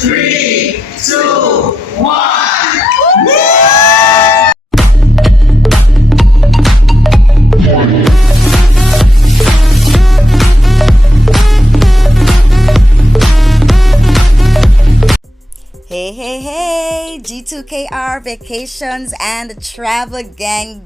3, 2, 1. Hey, hey, hey, G2KR Vacations and Travel Gang.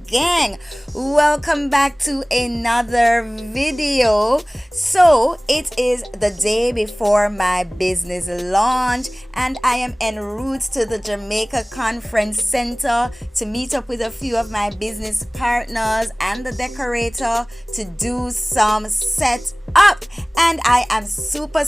Welcome back to another video. So it is the day before my business launch and I am en route to the Jamaica Conference Center to meet up with a few of my business partners and the decorator to do some set up, and I am super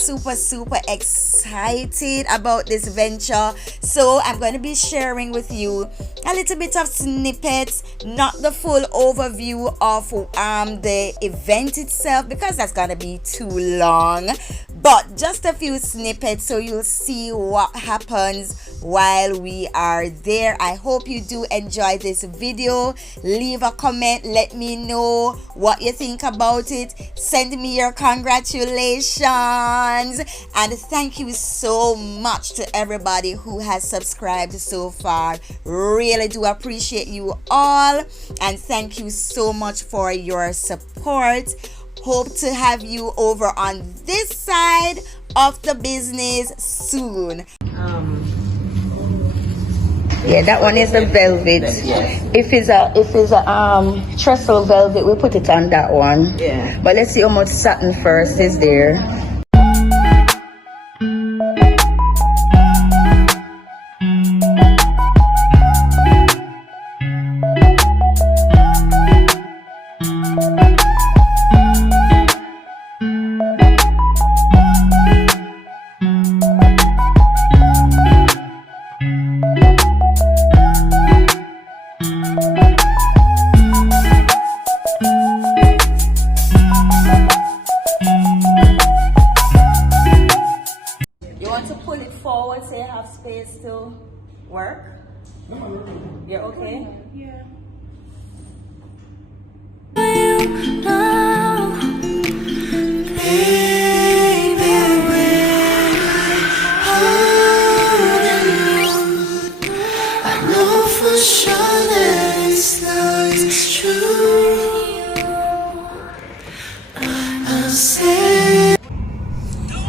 excited about this venture. So I'm going to be sharing with you a little bit of snippets, not the full overview of the event itself because that's going to be too long, but just a few snippets so you'll see what happens while we are there. I hope you do enjoy this video. Leave a comment, let me know what you think about it, send me your congratulations, and thank you so much to everybody who has subscribed so far. Really do appreciate you all, and thank you so much for your support. Hope to have you over on this side of the business soon. Yeah, that one is the velvet. If it's a trestle velvet, we put it on that one. Yeah. But let's see how much satin first is there. So you have space to work? You're okay? Yeah. I know for sure that it's not true. I'll say.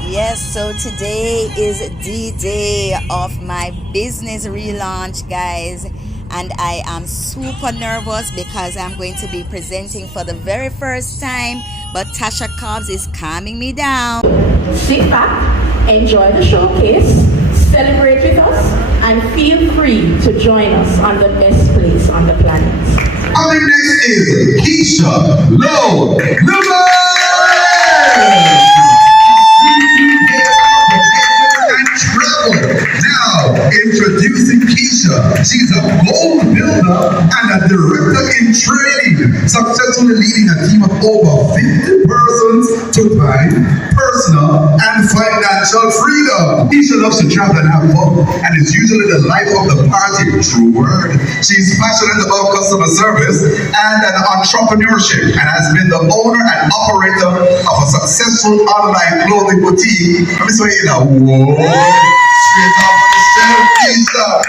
Yes, so today is the day of my business relaunch, guys, and I am super nervous because I'm going to be presenting for the very first time, but Tasha Cobbs is calming me down. Sit back, enjoy the showcase, celebrate with us, and feel free to join us on the best place on the planet. Our next is Keisha Lowe Lumen! Now, introducing Keisha. She's a goal builder and a director in training, successfully leading a team of over 50 persons to find personal and financial freedom. Keisha loves to travel and have fun and is usually the life of the party. True word. She's passionate about customer service and entrepreneurship and has been the owner and operator of a successful online clothing boutique. I'm just waiting now. Whoa.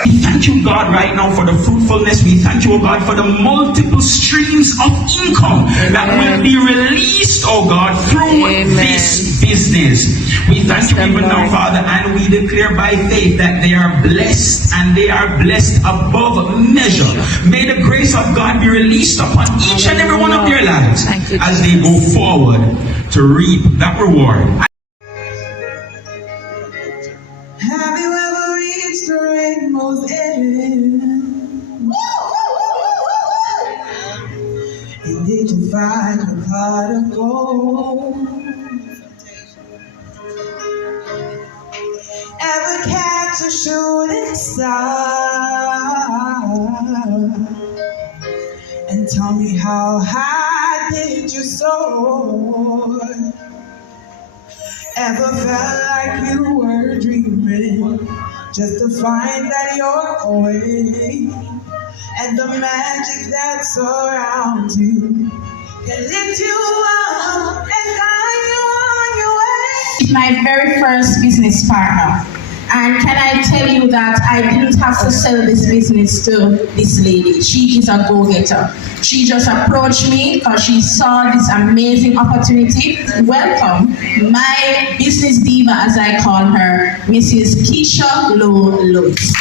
We thank you, God, right now for the fruitfulness. We thank you, oh God, for the multiple streams of income that will be released, oh God, through this business. We thank you even now, Father, and we declare by faith that they are blessed and they are blessed above measure. May the grace of God be released upon each and every one of their lives as they go forward to reap that reward. Have you ever reached the rainbow's end? And did you find a pot of gold? Ever catch a shooting star? And tell me, how high did you soar? Ever felt like you were dreaming, just to find that you're awake, and the magic that surrounds you can lift you up and guide you on your way? My very first business partner. And can I tell you that I didn't have to sell this business to this lady. She is a go-getter. She just approached me because she saw this amazing opportunity. Welcome, my business diva, as I call her, Mrs. Keisha Lowe Lewis.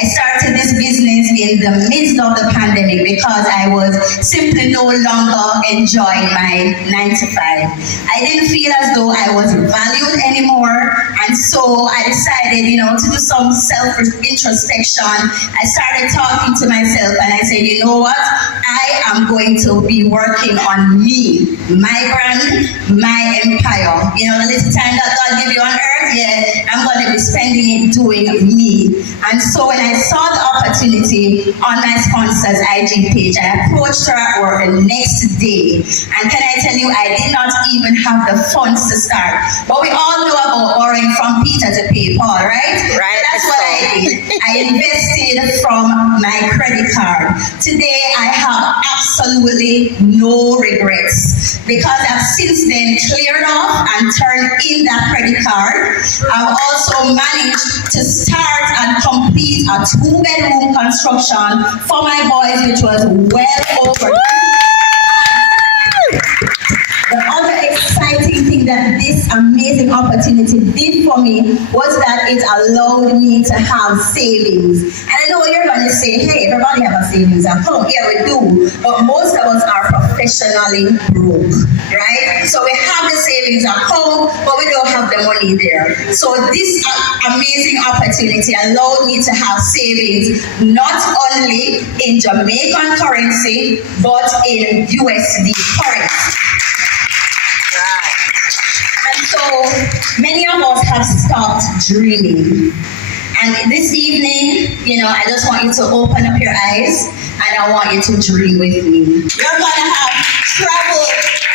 I started this business in the midst of the pandemic because I was simply no longer enjoying my 9 to 5. I didn't feel as though I was valued anymore, and so I decided, to do some self-introspection. I started talking to myself and I said, you know what? I am going to be working on me, my brand, my empire. The little time that God gave you on earth, I'm going to be spending it doing me. And so when I saw the opportunity on my sponsor's IG page, I approached her at work the next day. And can I tell you, I did not even have the funds to start. But we all know about borrowing from Peter to pay Paul, right? Right. So that's what I did. I invested from my credit card. Today, I have absolutely no regrets because I've since then cleared off and turned in that credit card. I've also managed to start and complete a 2-bedroom construction for my boys, which was well over. The other exciting thing that this amazing opportunity did for me was that it allowed me to have savings. And I know you're going to say, hey, everybody have a savings at home. Yeah, we do. But most of us are professionally broke, right? So we have the savings at home, but we don't have the money there. So this amazing opportunity allowed me to have savings not only in Jamaican currency, but in USD currency. And so many of us have stopped dreaming. And this evening, I just want you to open up your eyes and I want you to dream with me. You're going to have travel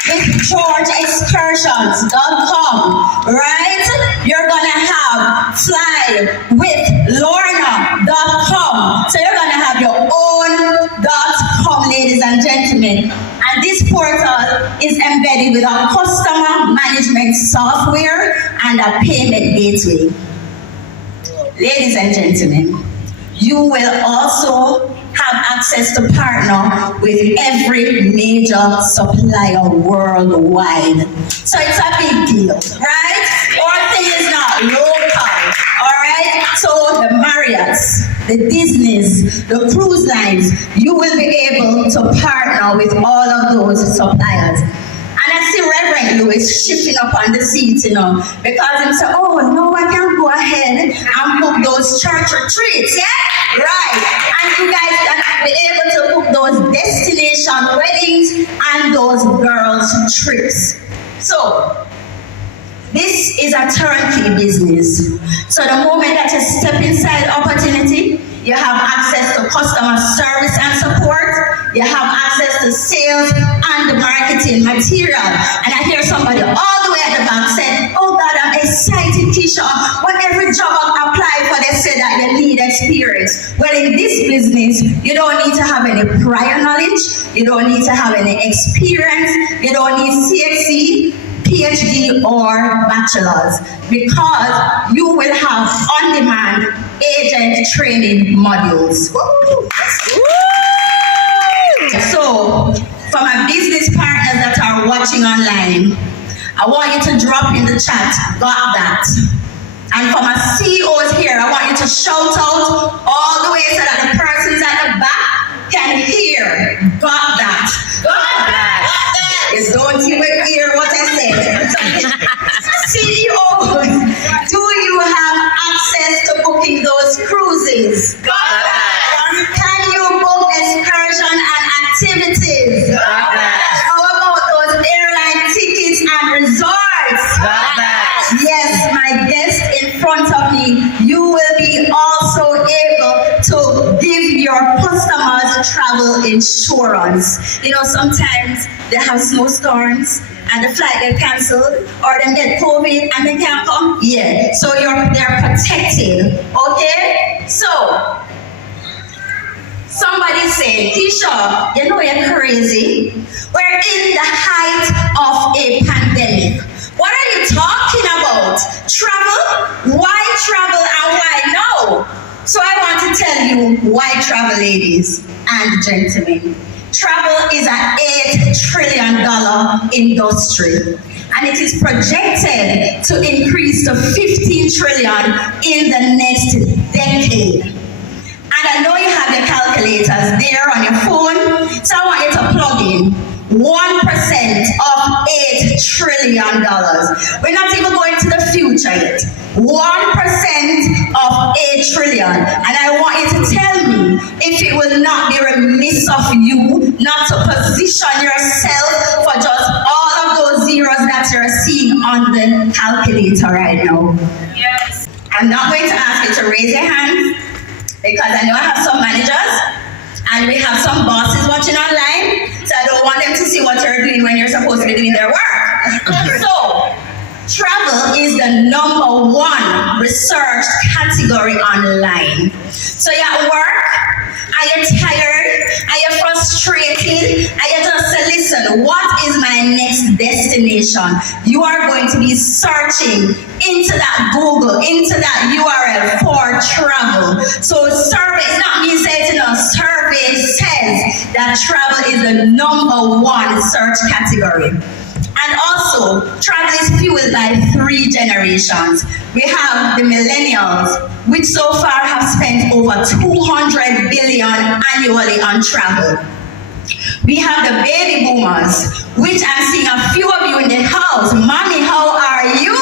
with GeorgeExcursions.com, right? You're going to have flywithlorna.com. So you're going to have your own.com, ladies and gentlemen. And this portal is embedded with a customer management software and a payment gateway. Ladies and gentlemen, you will also have access to partner with every major supplier worldwide. So it's a big deal, right? Our thing is not local, all right? So the Marriotts, the Disneys, the cruise lines, you will be able to partner with all of those suppliers. And I see Reverend Lewis shifting up on the seat, because he said, oh, no, I can go ahead and book those church retreats, yeah? Right. And you guys can be able to book those destination weddings and those girls' trips. So, this is a turnkey business. So the moment that you step inside opportunity, you have access to customer service and support. You have access to sales and the marketing material. And I hear somebody all the way at the back say, oh God, I'm excited, Keisha. When every job I apply for, they say that you need experience. Well, in this business, you don't need to have any prior knowledge. You don't need to have any experience. You don't need CXC, PhD or bachelor's, because you will have on-demand agent training modules. So, for my business partners that are watching online, I want you to drop in the chat, got that. And for my CEOs here, I want you to shout out all the way so that the persons at the back can hear, got that. Got that. Don't even hear what I said. CEOs, do you have access to booking those cruises? Got that. Can you book excursion and activities? Got that. How about those airline tickets and resorts? Got that. Yes, my guest in front of me, you will be also able to give your customers travel insurance. Sometimes they have snowstorms and the flight get cancelled, or they get COVID and they can't come. Yeah, so they're protected. Okay, so Somebody said, Keisha, you know you're crazy. We're in the height of a pandemic. What are you talking about? Travel? Why travel and why no? So I want to tell you why travel, ladies and gentlemen. Travel is an $8 trillion industry, and it is projected to increase to 15 trillion in the next decade. And I know you have your calculators there on your phone, so I want you to plug in 1% of $8 trillion. We're not even going to the future yet. 1% of 8 trillion. And I want you to tell me if it will not be remiss of you not to position yourself for just all of those zeros that you're seeing on the calculator right now. Yes. I'm not going to ask you to raise your hand because I know I have some managers and we have some bosses watching online, so I don't want them to see what you're doing when you're supposed to be doing their work. So, travel is the #1 research category online. So you're at work, are you tired? Are you frustrated? Are you just say, listen, what is my next destination? You are going to be searching into that Google, into that URL for travel. So survey, it's not me saying it, survey says that travel is the #1 search category. And also, travel is fueled by 3 generations. We have the millennials, which so far have spent over $200 billion annually on travel. We have the baby boomers, which I'm seeing a few of you in the house. Mommy, how are you?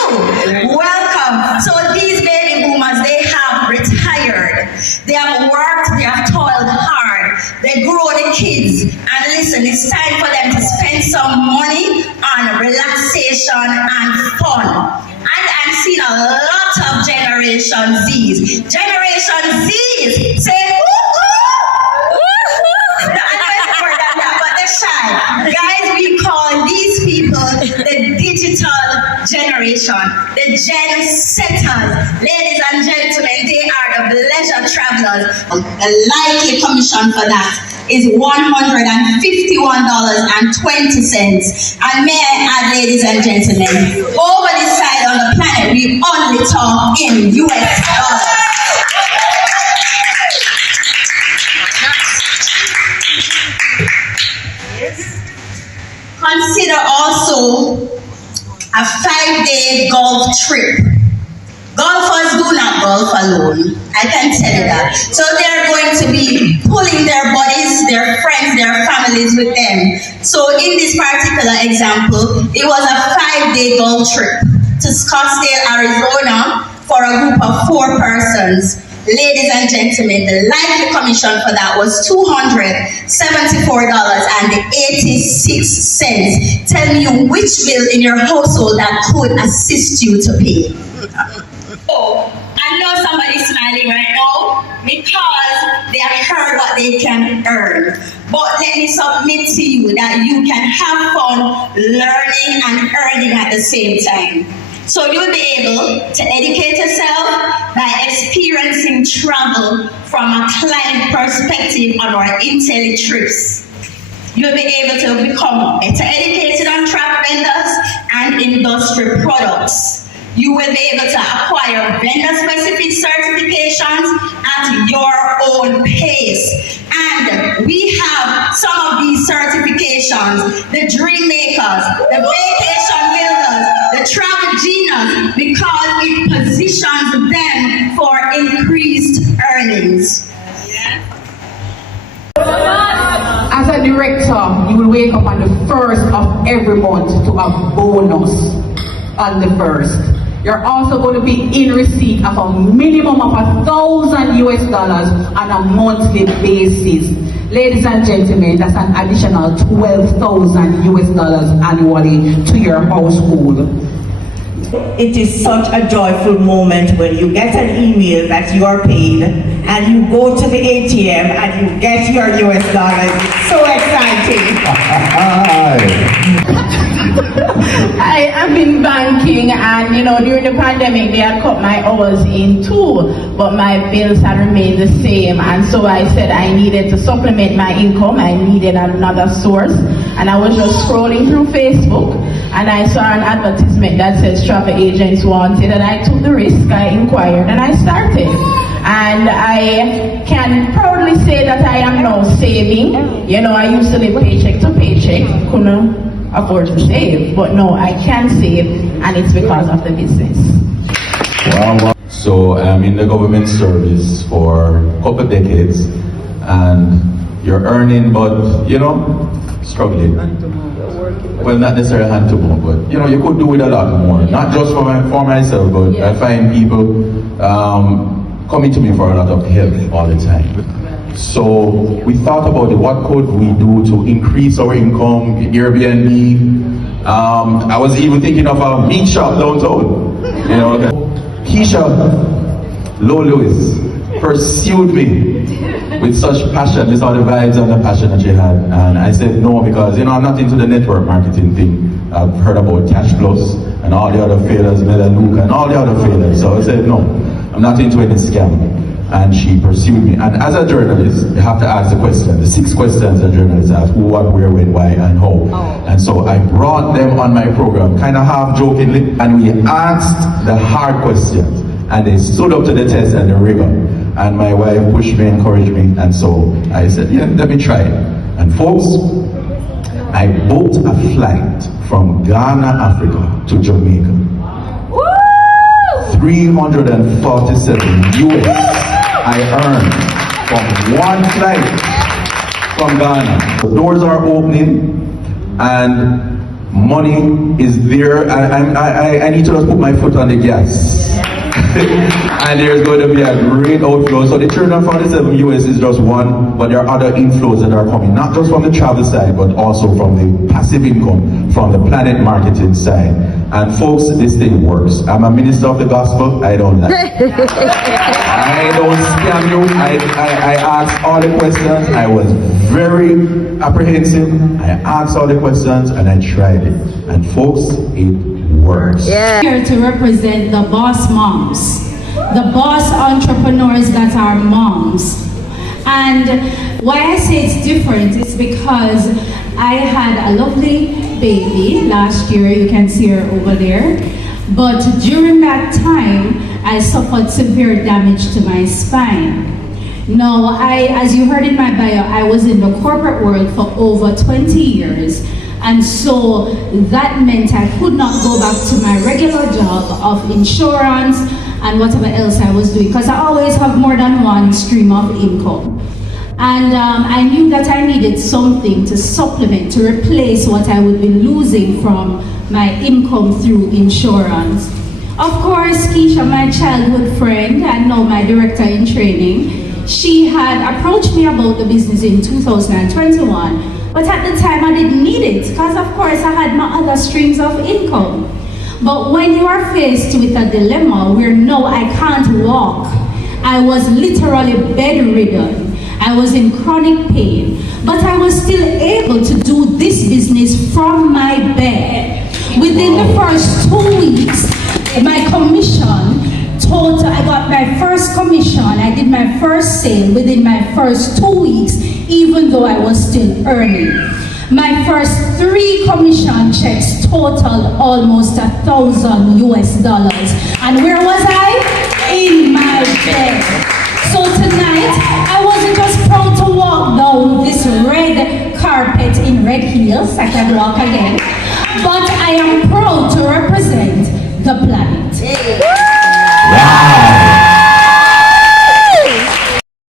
Welcome. So these baby boomers, they have retired. They have worked, they have toiled hard. They grow the kids. And listen, it's time for them to spend some money on relaxation and fun. And I'm seeing a lot of Generation Zs. Generation Zs say, woo-hoo! I know it's more than that, but they're shy. Guys, we call these people the digital generation, the Gen Setters. Ladies and gentlemen, they are the leisure travelers. The likely commission for that is $151.20. And may I add, ladies and gentlemen, over this side on the planet, we only talk in US dollars. Consider also a 5-day golf trip. Golfers do not golf alone, I can tell you that. So they're going to be pulling their buddies, their friends, their families with them. So in this particular example, it was a 5-day golf trip to Scottsdale, Arizona for a group of 4 persons. Ladies and gentlemen, the likely commission for that was $274.86. Tell me which bill in your household that could assist you to pay. Oh, I know somebody's smiling right now because they have heard what they can earn. But let me submit to you that you can have fun learning and earning at the same time. So you'll be able to educate yourself by experiencing travel from a client perspective on our Intelli trips. You'll be able to become better educated on travel vendors and industry products. You will be able to acquire vendor-specific certifications at your own pace. And we have some of these certifications, the Dream Makers, the Vacation Builders, the Travel Genius, because it positions them for increased earnings. As a director, you will wake up on the 1st of every month to a bonus on the 1st. You're also going to be in receipt of a minimum of $1,000 on a monthly basis. Ladies and gentlemen, that's an additional $12,000 annually to your household. It is such a joyful moment when you get an email that you are paid and you go to the ATM and you get your US dollars. It's so exciting. I am in banking, and during the pandemic, they had cut my hours in two, but my bills had remained the same. And so I said I needed to supplement my income. I needed another source. And I was just scrolling through Facebook, and I saw an advertisement that says travel agents wanted, and I took the risk. I inquired, and I started. And I can proudly say that I am now saving. You know, I used to live paycheck to paycheck, couldn't afford to save, but no, I can save, and it's because of the business. Wow. So I'm in the government service for a couple decades, and you're earning, but you know, struggling. Well, not necessarily hand to mouth, but you know, you could do it a lot more. Not just for myself, but I find people coming to me for a lot of help all the time. So we thought about it. What could we do to increase our income? Airbnb. I was even thinking of a meat shop downtown. You know, Keisha Low Lewis pursued me with such passion. You saw the vibes and the passion that she had, and I said no, because you know, I'm not into the network marketing thing. I've heard about Cash Plus and all the other failures, Melaleuca and all the other failures. So I said no, I'm not into any scam. And she pursued me. And as a journalist, you have to ask the question, the 6 questions a journalist asks: who, what, where, when, why, and how. And so I brought them on my program, kind of half jokingly, and we asked the hard questions, and they stood up to the test and the rigor. And my wife pushed me, encouraged me, and so I said, yeah, let me try it. And folks, I booked a flight from Ghana, Africa to Jamaica. 347 US I earned from one flight from Ghana. The doors are opening and money is there. I need to just put my foot on the gas. And there's going to be a great outflow. So the 347 US is just one, but there are other inflows that are coming, not just from the travel side, but also from the passive income, from the planet marketing side. And folks, this thing works. I'm a minister of the gospel. I don't lie. I don't scam you. I asked all the questions. I was very apprehensive. I asked all the questions and I tried it. And folks, it works. Yeah. Here to represent the boss moms, the boss entrepreneurs that are moms. And why I say it's different is because I had a lovely baby last year. You can see her over there. But during that time, I suffered severe damage to my spine. Now, as you heard in my bio, I was in the corporate world for over 20 years. And so that meant I could not go back to my regular job of insurance and whatever else I was doing, because I always have more than one stream of income. And I knew that I needed something to supplement, to replace what I would be losing from my income through insurance. Of course, Keisha, my childhood friend and now my director in training, she had approached me about the business in 2021. But at the time I didn't need it, because of course I had my other streams of income. But when you are faced with a dilemma where no, I can't walk, I was literally bedridden, I was in chronic pain, but I was still able to do this business from my bed. Within the first 2 weeks, my commission total, I got my first commission, I did my first sale within my first 2 weeks, even though I was still earning. My first 3 commission checks totaled almost $1,000 US. And where was I? In my bed. So tonight, I wasn't just proud to walk down this red carpet in red heels, I can walk again, but I am proud to represent the planet.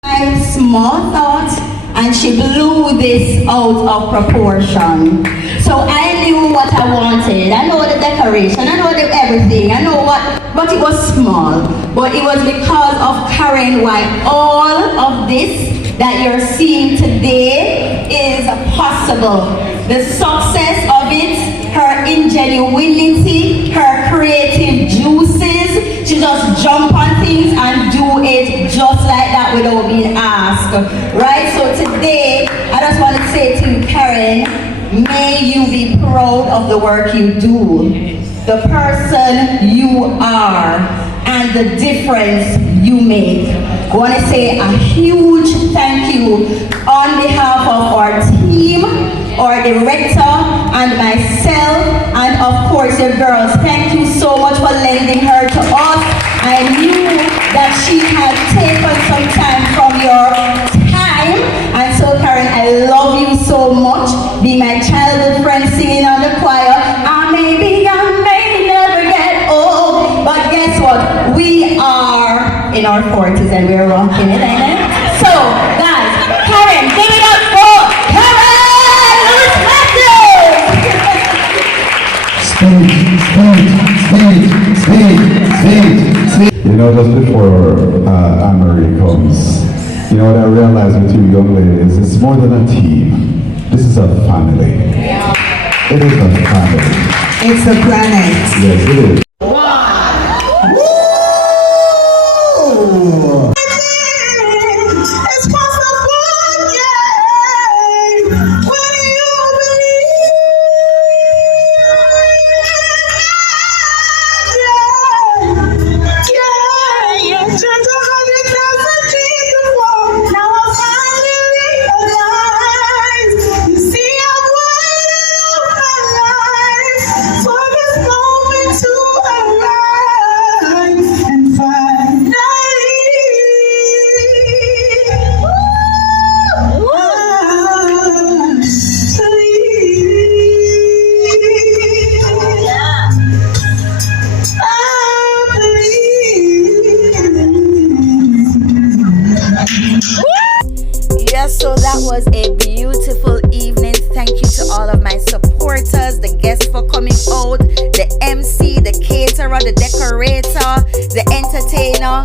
My small thought, and she blew this out of proportion. So I knew what I wanted. I know the decoration, I know everything, I know what, but it was small. But it was because of Karen why all of this that you're seeing today is possible. The success of it, her ingenuity, her creative juices, she just jump on things and do it just like that without being asked, right? So today, I just want to say to you, Karen, may you be proud of the work you do. the person you are and the difference you make. I want to say a huge thank you on behalf of our team, our director, and myself, and of course the girls. Thank you so much for lending her to us. I knew that she had taken some time from your time, and so Karen, I love you so much. Be my childhood friend singing on the choir. I may be young, may never get old, but guess what? We are in our 40s and we're rocking it, ain't it? So, guys, Karen, give it up for Karen Lewis Matthews! Speed. You know, just before Anne-Marie comes, you know what I realized with you young ladies, it's more than a team. This is a family. It is a family. It's the planet. Yes, it is. It's possible, yeah, when you believe, yeah. Turned 100,000 dreams before, now I finally realize. You see, I've waited all my life for this moment to arrive, and finally. Yes, so that was a beautiful evening. Thank you to all of my supporters, the guests for coming out, the MC, the caterer, the decorator, the entertainer.